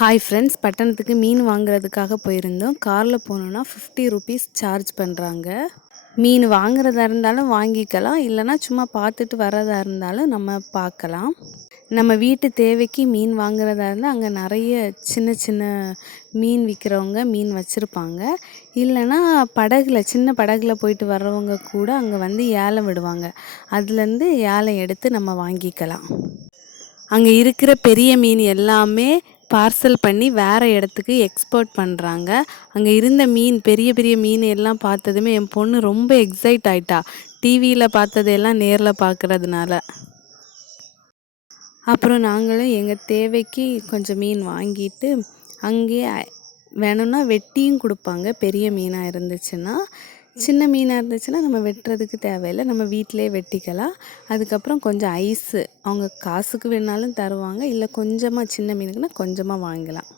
Hi friends, பட்டணத்துக்கு மீன் வாங்குறதுக்காக போயிருந்தோம். காரில் போனோன்னா 50 ருபீஸ் சார்ஜ் பண்ணுறாங்க. மீன் வாங்குறதா இருந்தாலும் வாங்கிக்கலாம், இல்லைனா சும்மா பார்த்துட்டு வரதா இருந்தாலும் நம்ம பார்க்கலாம். நம்ம வீட்டு தேவைக்கு மீன் வாங்குறதா இருந்தால் அங்கே நிறைய சின்ன சின்ன மீன் விற்கிறவங்க மீன் வச்சுருப்பாங்க. இல்லைனா சின்ன படகுல போயிட்டு வர்றவங்க கூட அங்கே வந்து ஏலம் விடுவாங்க. அதுலேருந்து ஏலம் எடுத்து நம்ம வாங்கிக்கலாம். அங்கே இருக்கிற பெரிய மீன் எல்லாமே பார்சல் பண்ணி வேறு இடத்துக்கு எக்ஸ்போர்ட் பண்ணுறாங்க. அங்கே இருந்த பெரிய பெரிய மீன் எல்லாம் பார்த்ததுமே என் பொண்ணு ரொம்ப எக்ஸைட் ஆயிட்டா, டிவியில் பார்த்ததெல்லாம் நேரில் பார்க்குறதுனால. அப்புறம் நாங்களும் எங்கள் தேவைக்கு கொஞ்சம் மீன் வாங்கிட்டு அங்கேயே வேணும்னா வெட்டியும் கொடுப்பாங்க. பெரிய மீனாக இருந்துச்சுன்னா. சின்ன மீனாக இருந்துச்சுன்னா நம்ம வெட்டுறதுக்கு தேவையில்லை, நம்ம வீட்டிலே வெட்டிக்கலாம். அதுக்கப்புறம் கொஞ்சம் ஐஸு அவங்க காசுக்கு வேணாலும் தருவாங்க, இல்லை கொஞ்சமாக சின்ன மீனுக்குன்னா கொஞ்சமாக வாங்கலாம்.